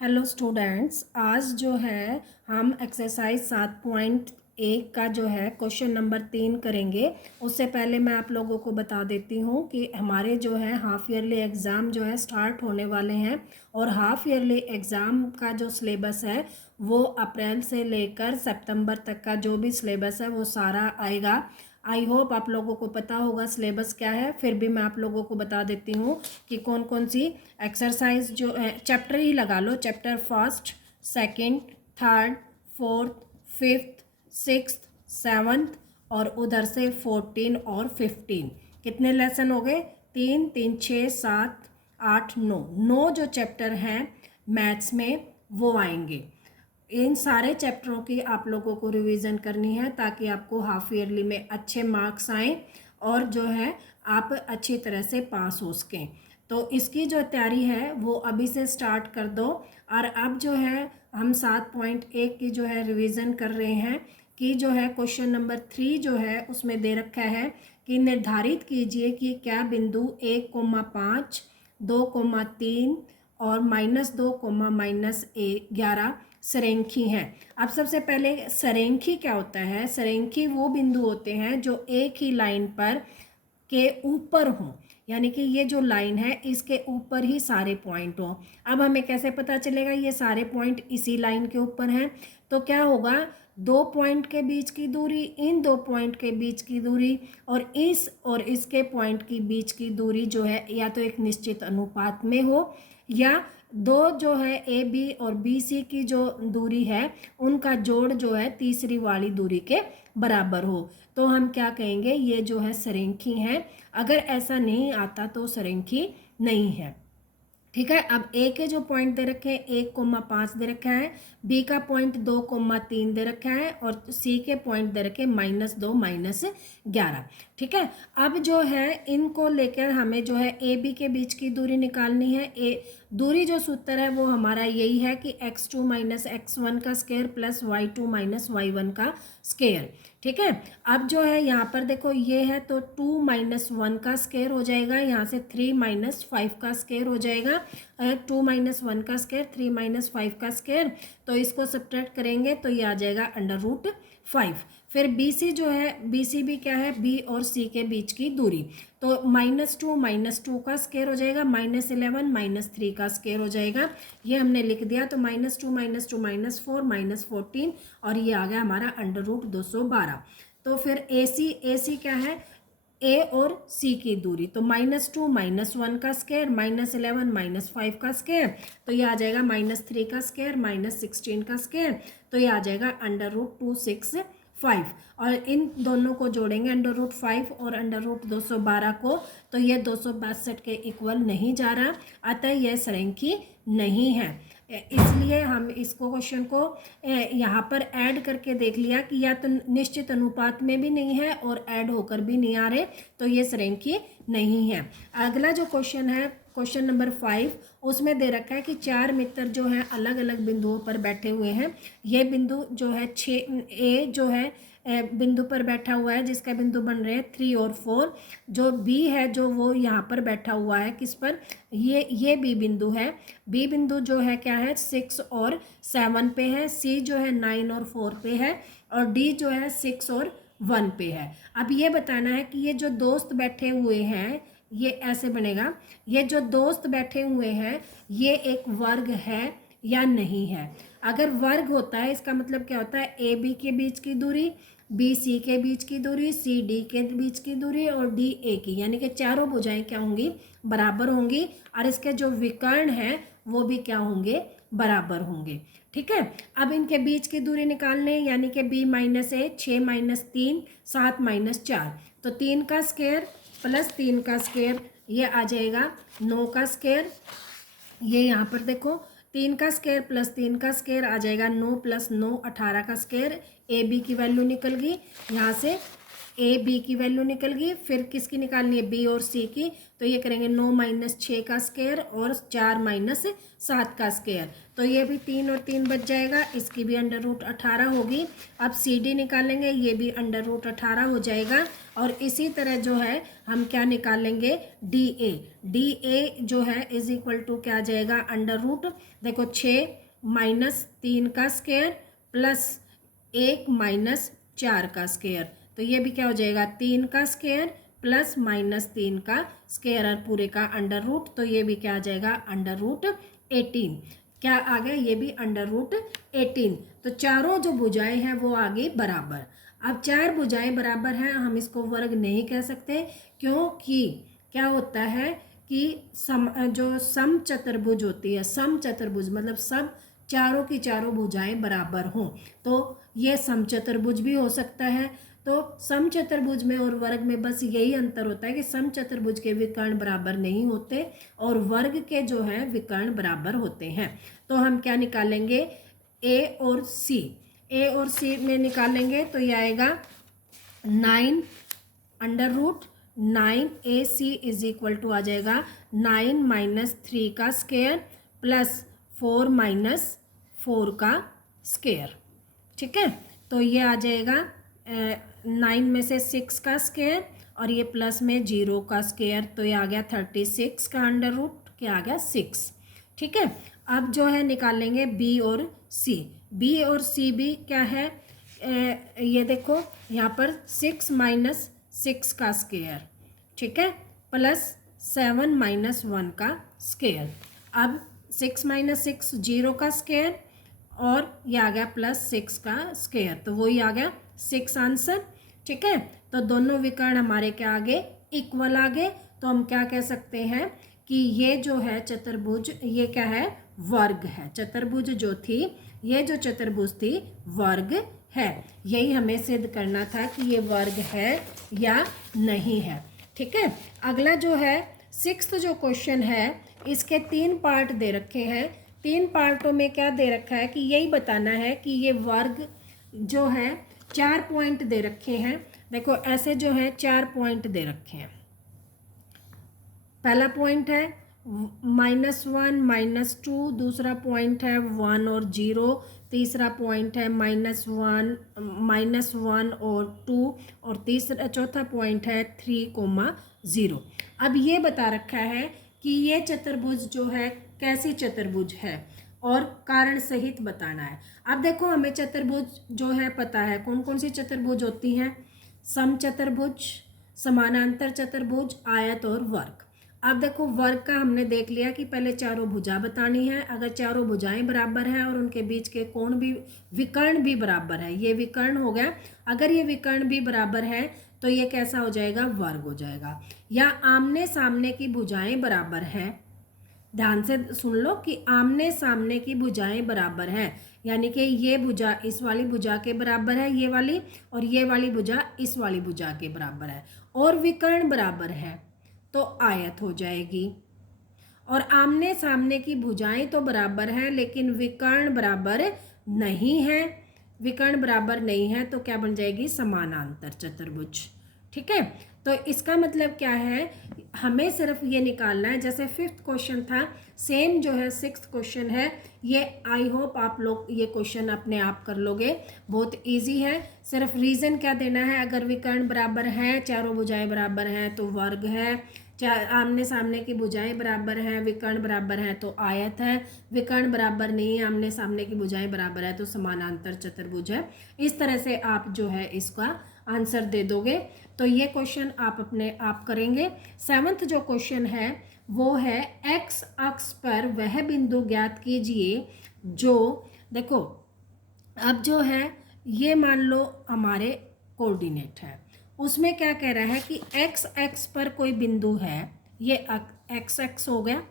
Hello students, आज जो है हम एक्सरसाइज 7.1 का जो है क्वेश्चन नंबर 3 करेंगे। उससे पहले मैं आप लोगों को बता देती हूँ कि हमारे जो है हाफ ईयरली एग्ज़ाम जो है स्टार्ट होने वाले हैं और हाफ ईयरली एग्ज़ाम का जो सिलेबस है वो अप्रैल से लेकर सितंबर तक का जो भी सिलेबस है वो सारा आएगा। आई होप आप लोगों को पता होगा सिलेबस क्या है, फिर भी मैं आप लोगों को बता देती हूँ कि कौन कौन सी एक्सरसाइज जो चैप्टर ही लगा लो। Chapter first, second, third, fourth, fifth, sixth, seventh और उधर से 14 और 15। कितने लेसन हो गए? 3 3 6 7 8 9 जो चैप्टर हैं मैथ्स में वो आएंगे। इन सारे चैप्टरों की आप लोगों को रिवीजन करनी है ताकि आपको हाफ ईयरली में अच्छे मार्क्स आएँ और जो है आप अच्छी तरह से पास हो सकें। तो इसकी जो तैयारी है वो अभी से स्टार्ट कर दो। और अब जो है हम 7.1 की जो है रिवीजन कर रहे हैं कि जो है क्वेश्चन नंबर 3 जो है उसमें दे रखा है कि निर्धारित कीजिए कि क्या बिंदु 1,5, 2,3 और -2, -11 सरेंखी हैं। अब सबसे पहले सरेंखी क्या होता है? सरेंखी वो बिंदु होते हैं जो एक ही लाइन पर के ऊपर हों, यानी कि ये जो लाइन है इसके ऊपर ही सारे पॉइंट हों। अब हमें कैसे पता चलेगा ये सारे पॉइंट इसी लाइन के ऊपर हैं? तो क्या होगा, दो पॉइंट के बीच की दूरी, इन दो पॉइंट के बीच की दूरी और इसके पॉइंट की बीच की दूरी जो है या तो एक निश्चित अनुपात में हो या दो जो है ए बी और बी सी की जो दूरी है उनका जोड़ जो है तीसरी वाली दूरी के बराबर हो। तो हम क्या कहेंगे, ये जो है सरेंखी हैं। अगर ऐसा नहीं आता तो सरेंखी नहीं है। ठीक है। अब ए के जो पॉइंट दे रखे हैं 1,5 दे रखा है, बी का पॉइंट 2,3 दे रखा है और सी के पॉइंट दे रखे -2 -11। ठीक है। अब जो है इनको लेकर हमें जो है ए बी के बीच की दूरी निकालनी है। ए दूरी जो सूत्र है वो हमारा यही है कि x2 - x1 का स्क्वायर प्लस y2 - y1 का स्क्वायर। ठीक है। अब जो है यहाँ पर देखो ये है तो 2 - 1 का स्क्वायर हो जाएगा, यहाँ से 3 - 5 का स्क्वायर हो जाएगा। 2 - 1 का स्क्वायर, 3 - 5 का स्क्वायर, तो इसको सब्ट्रैक्ट करेंगे तो ये आ जाएगा √5। फिर बी सी जो है, बी सी भी क्या है, बी और सी के बीच की दूरी, तो -2 - 2 का स्क्वायर हो जाएगा, -11 - 3 का स्क्वायर हो जाएगा। ये हमने लिख दिया तो -2 - 2 -4 -14 और ये आ गया हमारा √212। तो फिर ए सी क्या है, ए और सी की दूरी, तो -2 - 1 का स्क्वायर, -11 - 5 का स्क्वायर, तो ये आ जाएगा -3 का स्क्वायर -16 का स्क्वायर, तो ये आ जाएगा √265। और इन दोनों को जोड़ेंगे √5 और √212 को, तो ये 262 के इक्वल नहीं जा रहा, अतः यह सरेंखी नहीं है। इसलिए हम इसको क्वेश्चन को यहाँ पर ऐड करके देख लिया कि या तो निश्चित अनुपात में भी नहीं है और ऐड होकर भी नहीं आ रहे, तो ये सरेंखी नहीं है। अगला जो क्वेश्चन है क्वेश्चन नंबर 5, उसमें दे रखा है कि 4 मित्र जो हैं अलग अलग बिंदुओं पर बैठे हुए हैं। ये बिंदु जो है 6 ए जो है बिंदु पर बैठा हुआ है जिसका बिंदु बन रहे हैं 3 और 4। जो बी है जो वो यहाँ पर बैठा हुआ है किस पर, ये बी बिंदु है। बी बिंदु जो है क्या है 6 और 7 पे है। सी जो है 9 और 4 पे है और डी जो है 6 और 1 पे है। अब ये बताना है कि ये जो दोस्त बैठे हुए हैं ये ऐसे बनेगा, ये जो दोस्त बैठे हुए हैं ये एक वर्ग है या नहीं है। अगर वर्ग होता है इसका मतलब क्या होता है, ए बी के बीच की दूरी, बी सी के बीच की दूरी, सी डी के बीच की दूरी और डी ए की, यानी कि चारों भुजाएं क्या होंगी, बराबर होंगी और इसके जो विकर्ण हैं वो भी क्या होंगे, बराबर होंगे। ठीक है। अब इनके बीच की दूरी निकालने, यानी कि b - a 6 - 3 7 - 4, तो 3 का स्क्वायर प्लस 3 का स्क्वायर ये आ जाएगा 9 का स्क्वायर। ये यहाँ पर देखो 3 का स्क्वायर प्लस 3 का स्क्वायर आ जाएगा 9 + 9 18 का स्क्वायर। ए बी की वैल्यू निकल गई। यहाँ से ए बी की वैल्यू निकल गई, फिर किसकी निकालनी है, बी और सी की। तो ये करेंगे 9 माइनस 6 का स्क्वायर और 4 माइनस 7 का स्क्वायर, तो ये भी 3 और 3 बच जाएगा, इसकी भी अंडर रूट 18 होगी। अब सी डी निकालेंगे, ये भी अंडर रूट 18 हो जाएगा। और इसी तरह जो है हम क्या निकालेंगे, डी ए जो है इज इक्वल टू क्या आ जाएगा, अंडर रूट, देखो 6 माइनस 3 का स्क्वायर प्लस 1 माइनस 4 का स्क्वायर, तो ये भी क्या हो जाएगा, 3 का स्क्वायर प्लस माइनस 3 का स्क्वायर और पूरे का अंडर रूट, तो ये भी क्या आ जाएगा, अंडर रूट 18। क्या आ गया, ये भी अंडर रूट 18। तो चारों जो भुजाएं हैं वो आ गई बराबर। अब 4 भुजाएं बराबर हैं, हम इसको वर्ग नहीं कह सकते, क्योंकि क्या होता है कि जो सम चतुर्भुज होती है, सम चतुर्भुज मतलब सब चारों की चारों भुजाएं बराबर हों, तो ये समचतुर्भुज भी हो सकता है। तो समचतुर्भुज में और वर्ग में बस यही अंतर होता है कि समचतुर्भुज के विकर्ण बराबर नहीं होते और वर्ग के जो है विकर्ण बराबर होते हैं। तो हम क्या निकालेंगे, ए और सी में निकालेंगे तो ये आएगा 9 under root 9ac is equal to आ जाएगा 9 माइनस 3 का स्क्वायर प्लस 4 माइनस 4 का स्क्वायर। ठीक है, तो ये आ जाएगा 9 में से 6 का स्क्वायर और ये प्लस में 0 का स्क्वायर, तो ये आ गया 36 का अंडर रूट क्या आ गया 6। ठीक है, अब जो है निकालेंगे बी और सी भी क्या है, ये देखो यहाँ पर 6 माइनस 6 का स्क्वायर, ठीक है, प्लस 7 माइनस 1 का स्क्वायर। अब 6 माइनस 6 0 का स्क्वायर और ये आ गया प्लस 6 का स्क्वायर, तो वही आ गया 6 आंसर। ठीक है, तो दोनों विकर्ण हमारे क्या आ गए, इक्वल आ गए। तो हम क्या कह सकते हैं कि ये जो है चतुर्भुज, ये क्या है, वर्ग है। चतुर्भुज जो थी, ये जो चतुर्भुज थी वर्ग है। यही हमें सिद्ध करना था कि ये वर्ग है या नहीं है। ठीक है, अगला जो है 6th जो क्वेश्चन है, इसके 3 पार्ट दे रखे हैं। 3 पार्टों में क्या दे रखा है कि यही बताना है कि ये वर्ग जो है 4 पॉइंट दे रखे हैं। देखो ऐसे जो है 4 पॉइंट दे रखे हैं। पहला पॉइंट है -1 -2, दूसरा पॉइंट है 1 और 0, तीसरा पॉइंट है -1 और 2 और चौथा पॉइंट है 3, 0। अब ये बता रखा है कि ये चतुर्भुज जो है कैसी चतुर्भुज है और कारण सहित बताना है। अब देखो हमें चतुर्भुज जो है पता है, कौन कौन सी चतुर्भुज होती हैं, समचतुर्भुज, समानांतर चतुर्भुज, आयत और वर्ग। अब देखो वर्ग का हमने देख लिया कि पहले चारों भुजा बतानी है। अगर चारों भुजाएं बराबर हैं और उनके बीच के कोण भी, विकर्ण भी बराबर है, ये विकर्ण हो गया। अगर ये विकर्ण भी बराबर है तो ये कैसा हो जाएगा, वर्ग हो जाएगा। या आमने सामने की भुजाएं बराबर हैं, ध्यान से सुन लो कि आमने सामने की भुजाएं बराबर हैं, यानी कि ये भुजा इस वाली भुजा के बराबर है, ये वाली, और ये वाली भुजा इस वाली भुजा के बराबर है, और विकर्ण बराबर है तो आयत हो जाएगी। और आमने सामने की भुजाएं तो बराबर हैं लेकिन विकर्ण बराबर नहीं है, विकर्ण बराबर नहीं है तो क्या बन जाएगी, समानांतर चतुर्भुज। ठीक है, तो इसका मतलब क्या है, हमें सिर्फ ये निकालना है। जैसे 5th क्वेश्चन था, सेम जो है 6th क्वेश्चन है। ये आई होप आप लोग ये क्वेश्चन अपने आप कर लोगे, बहुत इजी है। सिर्फ रीज़न क्या देना है, अगर विकर्ण बराबर हैं, चारों भुजाएं बराबर हैं तो वर्ग है, आमने सामने की भुजाएं बराबर हैं, विकर्ण बराबर हैं तो आयत है, विकर्ण बराबर नहीं है, आमने सामने की भुजाएं बराबर है तो समानांतर चतुर्भुज है। इस तरह से आप जो है इसका आंसर दे दोगे। तो ये क्वेश्चन आप अपने आप करेंगे। 7th जो क्वेश्चन है वो है x अक्ष पर वह बिंदु ज्ञात कीजिए जो, देखो अब जो है ये मान लो हमारे कोऑर्डिनेट है, उसमें क्या कह रहा है कि x एक्स पर कोई बिंदु है, ये x एक्स हो गया,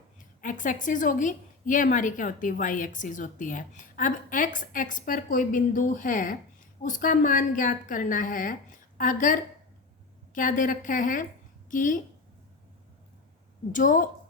x एक्सिस होगी, ये हमारी क्या होती है, y एक्सिस होती है। अब x एक्स पर कोई बिंदु है, उसका मान ज्ञात करना है। अगर क्या दे रखा है कि जो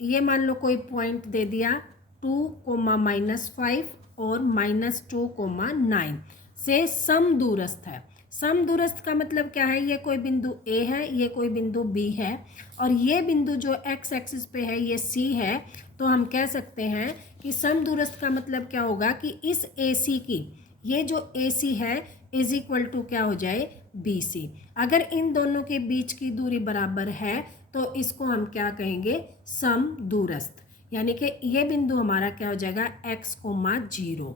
ये मान लो कोई पॉइंट दे दिया 2, -5 और -2, 9 से सम दूरस्थ है। समदूरस्थ का मतलब क्या है, ये कोई बिंदु A है, ये कोई बिंदु B है, और ये बिंदु जो x एक्सिस पे है ये C है। तो हम कह सकते हैं कि समदूरस्थ का मतलब क्या होगा कि इस AC की, ये जो AC है इज इक्वल टू क्या हो जाए, BC। अगर इन दोनों के बीच की दूरी बराबर है तो इसको हम क्या कहेंगे, समदूरस्थ। यानी कि ये बिंदु हमारा क्या हो जाएगा, x,0।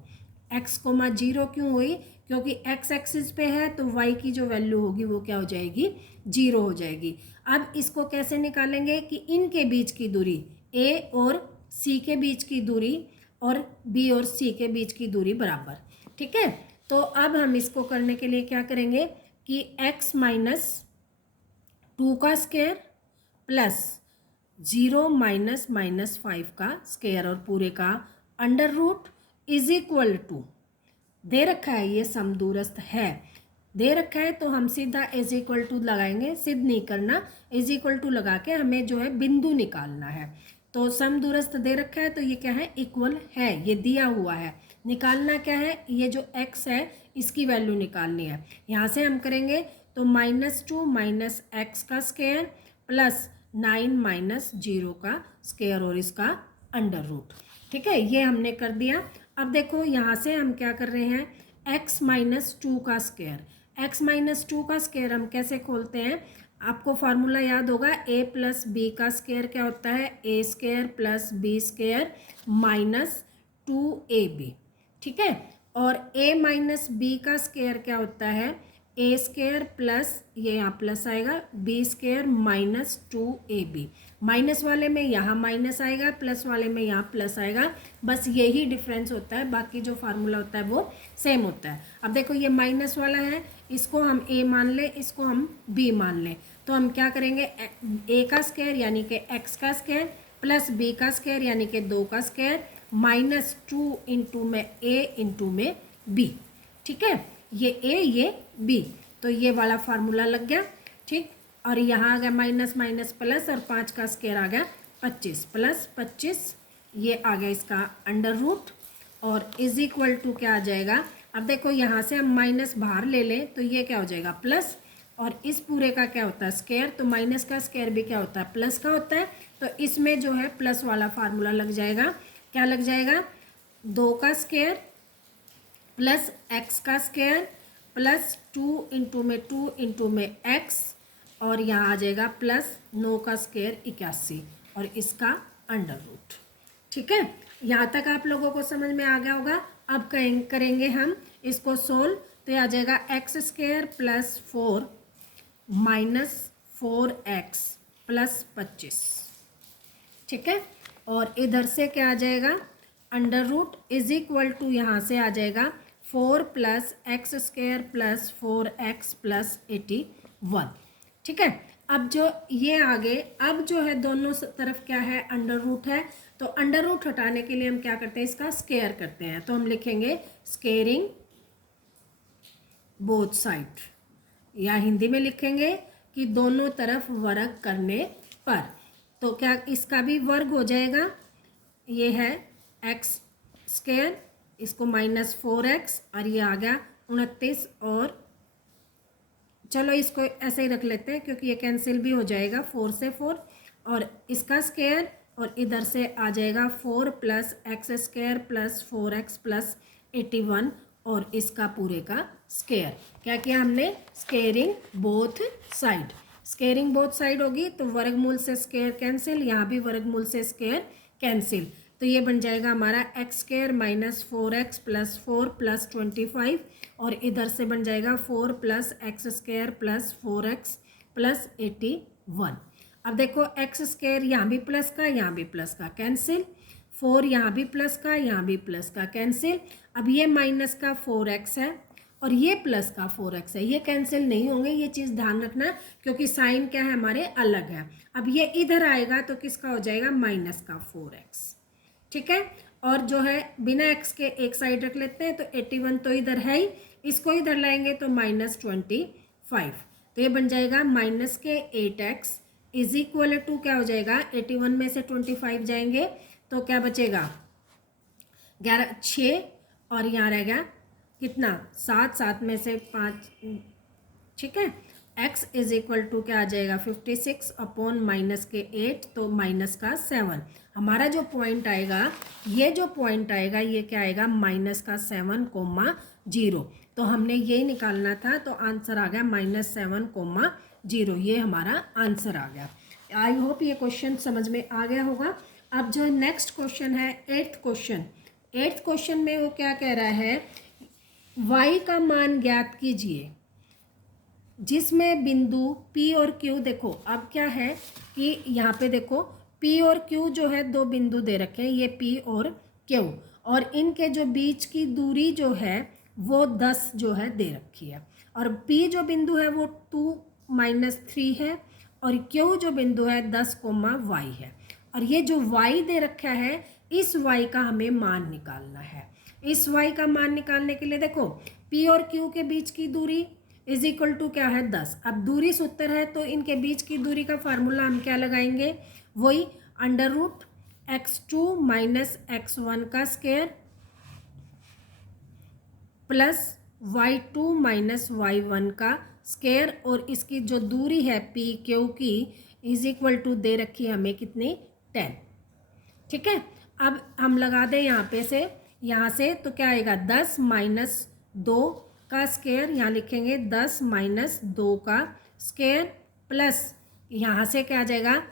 x,0 क्यों हुई, क्योंकि x एक्सिस पे है तो y की जो वैल्यू होगी वो क्या हो जाएगी, 0 हो जाएगी। अब इसको कैसे निकालेंगे कि इनके बीच की दूरी, A और C के बीच की दूरी और B और C के बीच की दूरी बराबर। ठीक है, तो अब हम इसको करने के लिए क्या करेंगे कि x - 2 का स्क्वायर प्लस 0 - -5 का स्क्वायर और पूरे का under root is equal to, दे रखा है ये समदूरस्थ है, दे रखा है तो हम सीधा इज इक्वल टू लगाएंगे, सिद्ध नहीं करना, इज इक्वल टू लगा के हमें जो है बिंदु निकालना है। तो समदूरस्थ दे रखा है तो ये क्या है, इक्वल है, ये दिया हुआ है। निकालना क्या है, ये जो x है इसकी वैल्यू निकालनी है। यहाँ से हम करेंगे तो -2 - x का स्क्वायर प्लस 9 - 0 का स्क्वायर और इसका अंडर रूट। ठीक है, ये हमने कर दिया। अब देखो यहाँ से हम क्या कर रहे हैं, x - 2 का स्क्वायर, x - 2 का स्क्वायर हम कैसे खोलते हैं, आपको फार्मूला याद होगा, a + b का स्क्वायर क्या होता है, a² + b² - 2ab। ठीक है, और a - b का स्क्वायर क्या होता है, a² प्लस, ये यहाँ प्लस आएगा, b² - 2ab। माइनस वाले में यहाँ माइनस आएगा, प्लस वाले में यहाँ प्लस आएगा, बस यही डिफरेंस होता है, बाकी जो फार्मूला होता है वो सेम होता है। अब देखो ये माइनस वाला है, इसको हम a मान लें, इसको हम b मान लें, तो हम क्या करेंगे, a का स्क्वायर यानी कि x का स्क्वायर प्लस b का स्क्वायर यानी कि 2 का स्क्वायर -2 इंटू में a इंटू में b। ठीक है, ये a ये b, तो ये वाला फार्मूला लग गया। ठीक, और यहाँ आ गया माइनस माइनस प्लस और 5 का स्क्वायर आ गया 25 प्लस 25, ये आ गया इसका अंडर रूट और इज इक्वल टू क्या आ जाएगा। अब देखो यहाँ से हम माइनस बाहर ले लें तो ये क्या हो जाएगा, प्लस, और इस पूरे का क्या होता है, स्क्वायर, तो माइनस का स्क्वायर भी क्या होता है, प्लस का होता है। तो इसमें जो है प्लस वाला फार्मूला लग जाएगा, क्या लग जाएगा, 2 का स्क्वायर प्लस x का स्क्वायर प्लस 2 इंटू में x, और यहाँ आ जाएगा प्लस 9 का स्क्वायर 81 और इसका अंडर रूट। ठीक है, यहाँ तक आप लोगों को समझ में आ गया होगा। अब करेंगे हम इसको सोल्व, तो ये आ जाएगा x² plus 4 minus 4x plus 25। ठीक है, और इधर से क्या आ जाएगा, under root is equal to, यहाँ से आ जाएगा 4 plus x² plus 4x plus 81। ठीक है, अब जो ये आगे, अब जो है दोनों तरफ क्या है, अंडर रूट है, तो अंडर रूट हटाने के लिए हम क्या करते हैं, इसका स्क्वायर करते हैं। तो हम लिखेंगे स्क्वेयरिंग बोथ साइड, या हिंदी में लिखेंगे कि दोनों तरफ वर्ग करने पर, तो क्या इसका भी वर्ग हो जाएगा, ये है x², इसको -4x और ये आ गया 29, और चलो इसको ऐसे ही रख लेते हैं क्योंकि ये कैंसिल भी हो जाएगा, 4 से 4, और इसका स्क्वायर, और इधर से आ जाएगा 4 plus x² plus 4x plus 81 और इसका पूरे का स्क्वायर। क्या किया हमने, squaring both side. Squaring both side होगी तो वर्गमूल से स्क्वायर कैंसिल, यहाँ भी वर्गमूल से स्क्वायर कैंसिल, तो ये बन जाएगा हमारा x² - 4x प्लस 4 प्लस 25, और इधर से बन जाएगा 4 plus x² plus 4x plus 81। अब देखो x² यहाँ भी प्लस का, यहाँ भी प्लस का, कैंसिल, 4 यहाँ भी प्लस का, यहाँ भी प्लस का, कैंसिल। अब ये माइनस का 4x है और ये प्लस का 4x है, ये कैंसिल नहीं होंगे, ये चीज़ ध्यान रखना क्योंकि साइन क्या है हमारे अलग है। अब ये इधर आएगा तो किसका हो जाएगा, माइनस का 4x। ठीक है, और जो है बिना x के एक साइड रख लेते हैं, तो 81 तो इधर है ही, इसको इधर लाएंगे तो -25, तो ये बन जाएगा माइनस के 8x इज इक्वल टू क्या हो जाएगा, 81 में से 25 जाएंगे तो क्या बचेगा, 6, और यहाँ रहेगा कितना, 7, 7 में से 5 ठीक है। x इज इक्वल टू क्या आ जाएगा 56 अपॉन माइनस के 8, तो माइनस का 7। हमारा जो पॉइंट आएगा, ये जो पॉइंट आएगा ये क्या आएगा माइनस का 7,0। तो हमने ये निकालना था, तो आंसर आ गया -7,0। ये हमारा आंसर आ गया। आई होप ये क्वेश्चन समझ में आ गया होगा। अब जो नेक्स्ट क्वेश्चन है 8th क्वेश्चन में वो क्या कह रहा है, y का मान ज्ञात कीजिए जिसमें बिंदु P और Q, देखो अब क्या है कि यहाँ पे देखो P और Q जो है दो बिंदु दे रखे हैं, ये P और Q, और इनके जो बीच की दूरी जो है वो 10 जो है दे रखी है, और P जो बिंदु है वो 2-3 है, और Q जो बिंदु है 10, y है। और ये जो y दे रखा है, इस y का हमें मान निकालना है। इस y का मान निकालने के लिए देखो P और Q के बीच की दूरी इज इक्वल टू क्या है 10। अब दूरी सूत्र है, तो इनके बीच की दूरी का फार्मूला हम क्या लगाएंगे, वही √x2 - x1 का स्क्वायर प्लस y2 - y1 का स्क्वायर, और इसकी जो दूरी है पी क्यू की इज इक्वल टू दे रखी है हमें कितनी 10। ठीक है। अब हम लगा दें यहाँ से तो क्या आएगा 10 - 2 का स्क्वायर, यहाँ लिखेंगे 10 - 2 का स्क्वायर प्लस यहाँ से क्या आ जाएगा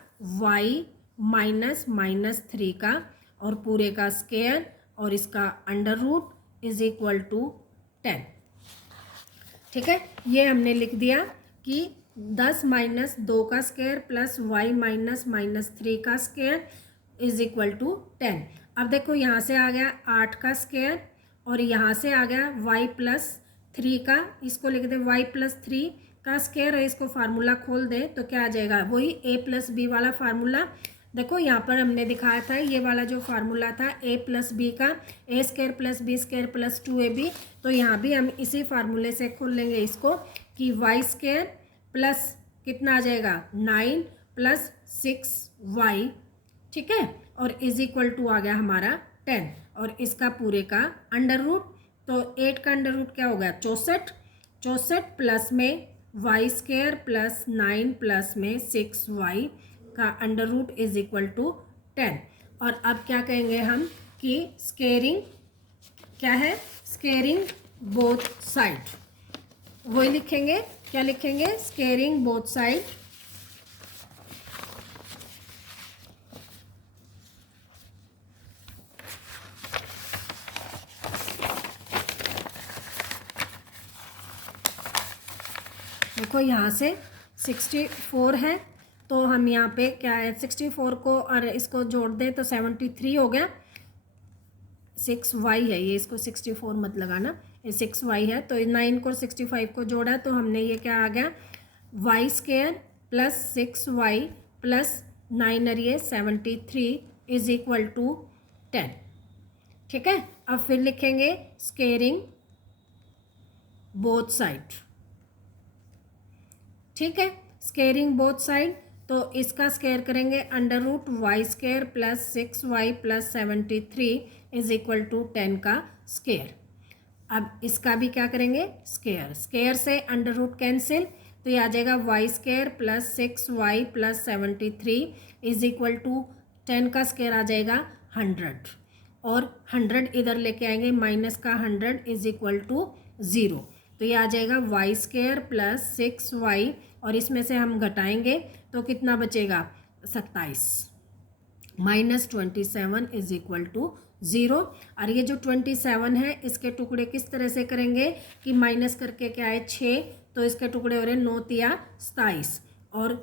y -3 का और पूरे का स्क्वायर, और इसका √ इज इक्वल टू 10। ठीक है, ये हमने लिख दिया कि 10 - 2 का स्क्वायर प्लस y -3 का स्क्वायर इज इक्वल टू 10। अब देखो यहाँ से आ गया 8 का स्क्वायर, और यहाँ से आ गया y +3 का, इसको लिख दे y +3 का स्क्वायर, और इसको फार्मूला खोल दे तो क्या आ जाएगा वही a + b वाला फार्मूला। देखो यहाँ पर हमने दिखाया था ये वाला जो फार्मूला था a + b का, a² + b² + 2ab, तो यहाँ भी हम इसी फार्मूले से खोल लेंगे इसको कि y² प्लस कितना आ जाएगा 9 + 6y, ठीक है, और इज इक्वल टू आ गया हमारा 10, और इसका पूरे का √ तो 8 का √ क्या हो गया 64 प्लस में y² प्लस 9 प्लस में 6y का √ इज इक्वल टू 10। और अब क्या कहेंगे हम कि स्क्वेयरिंग क्या है, स्क्वेयरिंग बोथ साइड, वही लिखेंगे, क्या लिखेंगे स्क्वेयरिंग बोथ साइड। देखो यहाँ से 64 है, तो हम यहाँ पे क्या है 64 को और इसको जोड़ दें तो 73 हो गया, 6y है ये, इसको 64 मत लगाना, ये 6y है, तो 9 को 65 को जोड़ा तो हमने ये क्या आ गया y² प्लस 6y प्लस 9 और ये 73 इज इक्वल टू 10। ठीक है, अब फिर लिखेंगे स्क्वेयरिंग बोथ साइड। ठीक है, स्क्वेयरिंग बोथ साइड, तो इसका स्क्वायर करेंगे √y² plus 6y plus 73 is equal to 10 का स्क्वायर। अब इसका भी क्या करेंगे स्क्वायर, स्क्वायर से √ कैंसिल, तो ये आ जाएगा y² plus 6y plus 73 is equal to 10 का स्क्वायर आ जाएगा 100, और 100 इधर लेके आएंगे माइनस का 100 इज इक्वल टू 0, तो ये आ जाएगा y² प्लस 6y, और इसमें से हम घटाएंगे तो कितना बचेगा 27 -27 इज इक्वल टू 0। और ये जो 27 है इसके टुकड़े किस तरह से करेंगे कि माइनस करके क्या है 6, तो इसके टुकड़े हो रहे 9 × 27, और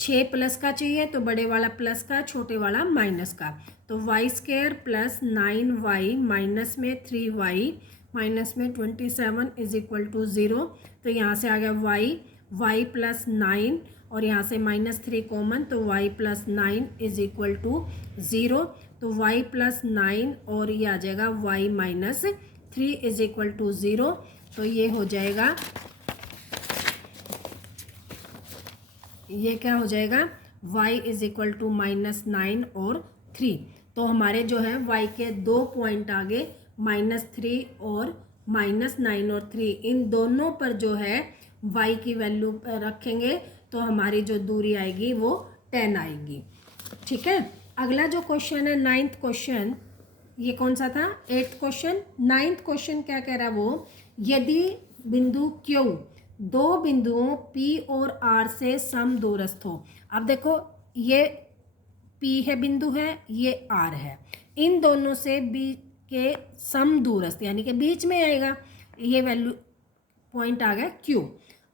6 प्लस का चाहिए तो बड़े वाला प्लस का, छोटे वाला माइनस का, तो y² प्लस 9y माइनस में 3y माइनस में 27 इज इक्वल टू 0, तो यहाँ से आ गया y प्लस 9, और यहाँ से -3 कॉमन, तो y plus 9 is equal to 0, तो y प्लस 9 और ये आ जाएगा y -3 इज इक्वल टू 0, तो ये हो जाएगा, ये क्या हो जाएगा y इज इक्वल टू -9 और 3। तो हमारे जो है y के 2 पॉइंट आगे -3 और -9 और 3, इन दोनों पर जो है y की वैल्यू रखेंगे तो हमारी जो दूरी आएगी वो 10 आएगी। ठीक है, अगला जो क्वेश्चन है 9th क्वेश्चन, ये कौन सा था? 8th question. 9th क्वेश्चन क्या कह रहा है वो, यदि बिंदु Q दो बिंदुओं P और R से समदूरस्थ हो। अब देखो ये P है बिंदु है, ये R है, इन दोनों से B के समदूरस्थ यानी कि बीच में आएगा, ये वैल्यू पॉइंट आ गया Q,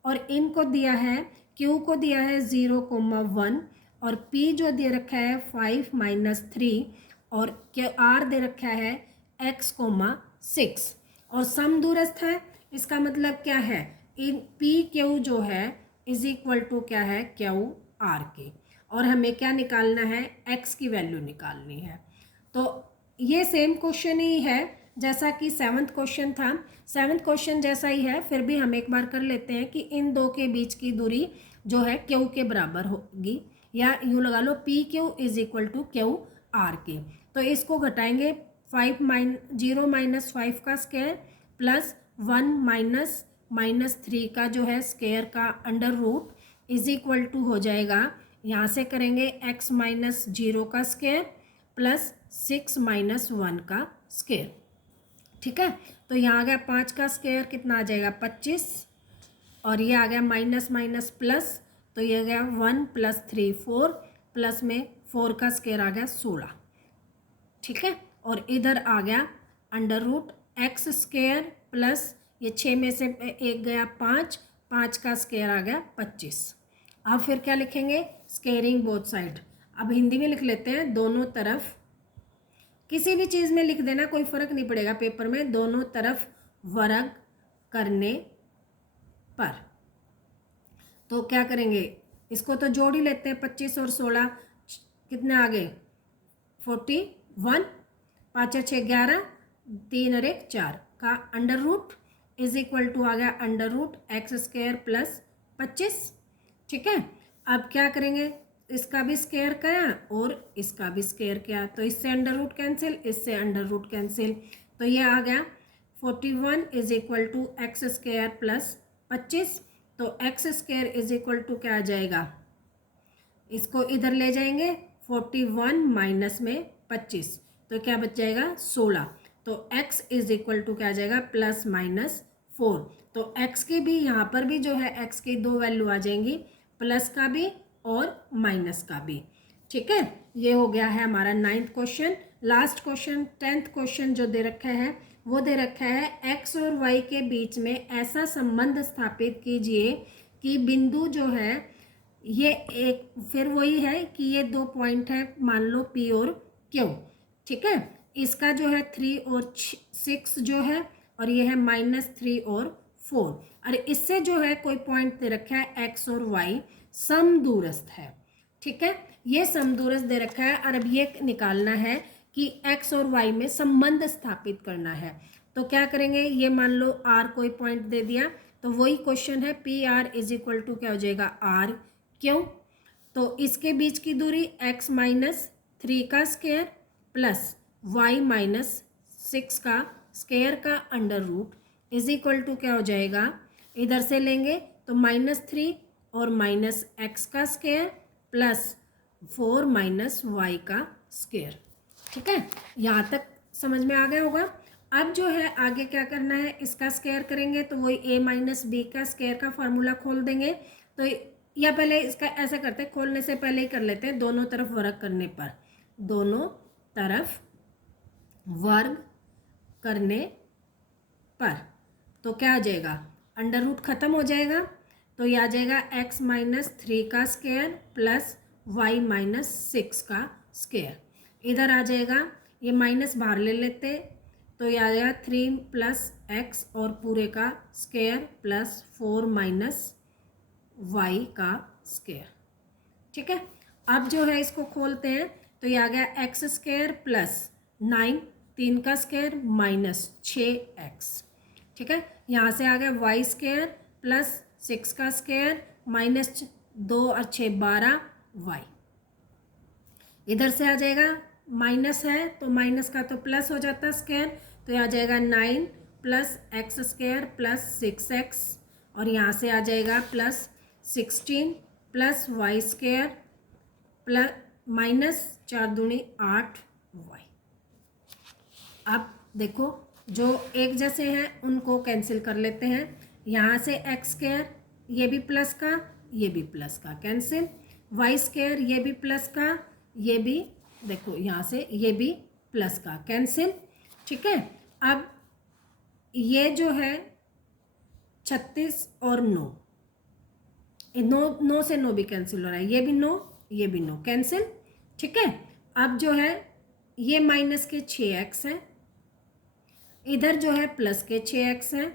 और इनको दिया है, Q को दिया है 0,1 और P जो दे रखा है 5-3 और R दे रखा है x,6 और समदूरस्थ है। इसका मतलब क्या है, इन PQ जो है इज इक्वल टू क्या है, QR के, और हमें क्या निकालना है, x की वैल्यू निकालनी है। तो ये सेम क्वेश्चन ही है जैसा कि 7th क्वेश्चन था, 7th क्वेश्चन जैसा ही है, फिर भी हम एक बार कर लेते हैं कि इन दो के बीच की दूरी जो है Q के बराबर होगी, या यूँ लगा लो PQ is equal to QR के। तो इसको घटाएंगे, 0 - 5 का स्क्वायर प्लस 1 - -3 का जो है स्क्वायर का under root is equal to हो जाएगा, यहाँ से करेंगे x - 0 का स्क्वायर प्लस 6 - 1 का स्क्वायर। ठीक है, तो यहाँ आ गया 5 का स्क्वायर, कितना आ जाएगा 25, और ये आ गया माइनस प्लस, तो ये आ गया 1 + 3 4 प्लस में 4 का स्क्वायर आ गया 16। ठीक है, और इधर आ गया under root x square plus ये 6 में से एक गया 5, 5 का स्क्वायर आ गया 25। अब फिर क्या लिखेंगे, स्क्वेयरिंग बोथ साइड। अब हिंदी में लिख लेते हैं, दोनों तरफ, किसी भी चीज़ में लिख देना, कोई फर्क नहीं पड़ेगा पेपर में, दोनों तरफ वर्ग करने पर। तो क्या करेंगे, इसको तो जोड़ ही लेते हैं, 25 और 16 कितने आ गए 41, 5 और 6 11, 3 और 1 4 का under root is equal to आ गया under root x square plus 25। ठीक है, अब क्या करेंगे, इसका भी स्क्वायर करा और इसका भी स्क्वायर किया, तो इससे अंडर रूट कैंसिल, इससे अंडर रूट कैंसिल, तो ये आ गया 41 is equal to x square plus 25। तो x square is equal to क्या आ जाएगा, इसको इधर ले जाएंगे, 41 माइनस में 25, तो क्या बच जाएगा 16। तो x इज इक्वल टू क्या आ जाएगा, +-4। तो x की भी यहाँ पर भी जो है x की दो वैल्यू आ जाएंगी, प्लस का भी और माइनस का भी। ठीक है, ये हो गया है हमारा 9th question. Last question 10th question जो दे रखा है वो दे रखा है x और y के बीच में ऐसा संबंध स्थापित कीजिए कि बिंदु जो है ये एक, फिर वही है कि ये दो पॉइंट है, मान लो P और Q। ठीक है, इसका जो है 3 और 6 जो है, और ये है -3 और 4, और इससे जो है कोई पॉइंट दे रखा है x और y समदूरस्थ है। ठीक है, ये समदूरस्थ दे रखा है, और अब ये निकालना है कि x और y में संबंध स्थापित करना है। तो क्या करेंगे, ये मान लो r कोई पॉइंट दे दिया, तो वही क्वेश्चन है PR इज इक्वल टू क्या हो जाएगा r। क्यों, तो इसके बीच की दूरी x - 3 का स्क्वायर प्लस y - 6 का स्क्वायर का under root is equal to क्या हो जाएगा, इधर से लेंगे तो -3 और -x का स्क्वायर प्लस 4 - y का स्क्वायर। ठीक है, यहाँ तक समझ में आ गया होगा। अब जो है आगे क्या करना है, इसका स्क्वायर करेंगे तो वही a - b का स्क्वायर का फार्मूला खोल देंगे। तो या पहले इसका ऐसा करते हैं, खोलने से पहले ही कर लेते हैं, दोनों तरफ वर्ग करने पर, दोनों तरफ वर्ग करने पर, तो क्या आ जाएगा, अंडर रूट खत्म हो जाएगा, तो ये आ जाएगा x - 3 का स्क्वायर प्लस y - 6 का स्क्वायर। इधर आ जाएगा, ये माइनस बाहर ले लेते, तो ये आ जाएगा 3 + x और पूरे का स्क्वायर प्लस 4 - y का स्क्वायर। ठीक है, अब जो है इसको खोलते हैं, तो ये आ गया x स्क्वायर प्लस 9, 3 का स्क्वायर -6x। ठीक है, यहाँ से आ गया y स्क्वायर प्लस 6 का स्क्वायर -2 और 6 12 y। इधर से आ जाएगा, माइनस है तो माइनस का तो प्लस हो जाता है स्क्वायर, तो ये आ जाएगा 9 + x स्क्वायर प्लस 6x और यहाँ से आ जाएगा +16 plus y square plus minus 4 दूनी 8 वाई। अब देखो जो एक जैसे हैं उनको कैंसिल कर लेते हैं। यहाँ से एक्स स्क्वायर ये भी प्लस का ये भी प्लस का कैंसिल, वाई स्क्वायर ये भी प्लस का ये भी, देखो यहाँ से ये भी प्लस का कैंसिल। ठीक है, अब ये जो है 36 और 9, 9 से 9 भी कैंसिल हो रहा है, ये भी 9 ये भी 9 कैंसिल। ठीक है, अब जो है ये माइनस के 6x है, इधर जो है प्लस के 6x है,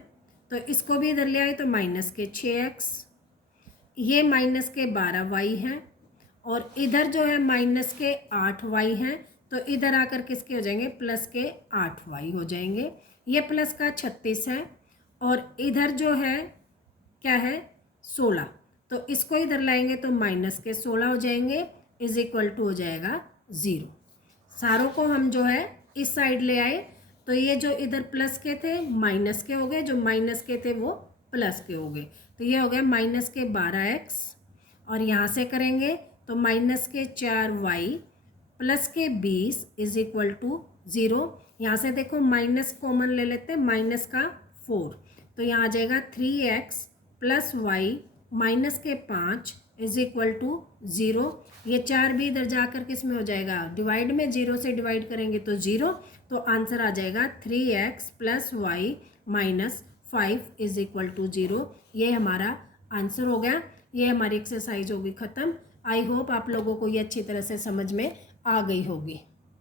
तो इसको भी इधर ले आए तो माइनस के 6x, ये माइनस के 12y है, और इधर जो है माइनस के 8y है, तो इधर आकर किसके हो जाएंगे प्लस के 8y हो जाएंगे। ये प्लस का 36 है और इधर जो है क्या है 16, तो इसको इधर लाएंगे तो माइनस के 16 हो जाएंगे, इज इक्वल टू हो जाएगा 0। सारों को हम जो है इस साइड ले आए तो ये जो इधर प्लस के थे माइनस के हो गए, जो माइनस के थे वो प्लस के हो गए, तो ये हो गए माइनस के 12x, और यहाँ से करेंगे तो माइनस के 4y प्लस के 20 इज इक्वल टू 0। यहाँ से देखो माइनस कॉमन ले लेते हैं, माइनस का 4, तो यहाँ आ जाएगा 3x प्लस वाई माइनस के 5 इज इक्वल टू 0। ये 4 भी इधर जाकर किस में हो जाएगा डिवाइड में, 0 से डिवाइड करेंगे तो 0, तो आंसर आ जाएगा 3x plus y minus 5 is equal to 0। ये हमारा आंसर हो गया। ये हमारी एक्सरसाइज होगी ख़त्म। आई होप आप लोगों को ये अच्छी तरह से समझ में आ गई होगी।